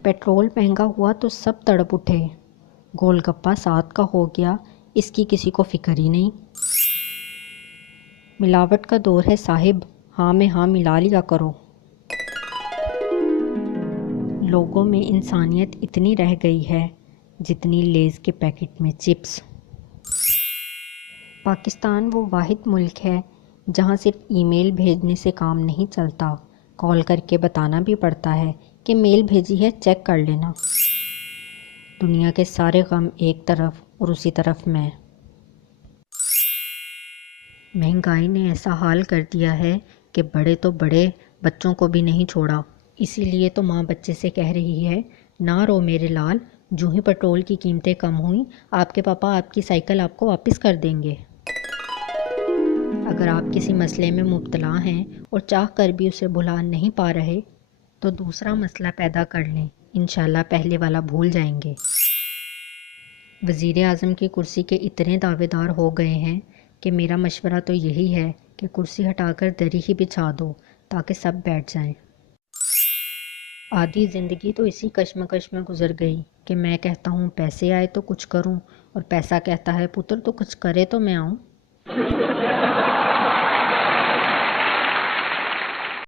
Petrol महंगा हुआ तो सब तड़प उठे, गोलगप्पा साथ का हो गया, इसकी किसी को फिक्र ही नहीं। मिलावट का दौर है साहिब, हाँ में हाँ मिला लिया करो। लोगों में इंसानियत इतनी रह गई है जितनी लेज़ के पैकेट में चिप्स। पाकिस्तान वो वाहिद मुल्क है जहाँ सिर्फ ईमेल भेजने से काम नहीं चलता, कॉल करके बताना भी पड़ता है कि मेल भेजी है, चेक कर लेना। दुनिया के सारे गम एक तरफ और उसी तरफ मैं। महंगाई ने ऐसा हाल कर दिया है कि बड़े तो बड़े, बच्चों को भी नहीं छोड़ा। इसीलिए तो माँ बच्चे से कह रही है, ना रो मेरे लाल, जो ही पेट्रोल की कीमतें कम हुई आपके पापा आपकी साइकिल आपको वापस कर देंगे। अगर आप किसी मसले में मुब्तला हैं और चाह कर भी उसे भुला नहीं पा रहे तो दूसरा मसला पैदा कर लें, इंशाल्लाह पहले वाला भूल जाएंगे। वज़ीर आज़म की कुर्सी के इतने दावेदार हो गए हैं कि मेरा मशवरा तो यही है कि कुर्सी हटाकर दरी ही बिछा दो ताकि सब बैठ जाएं। आधी ज़िंदगी तो इसी कश्मकश में गुजर गई कि मैं कहता हूँ पैसे आए तो कुछ करूँ और पैसा कहता है पुत्र तो कुछ करे तो मैं आऊँ।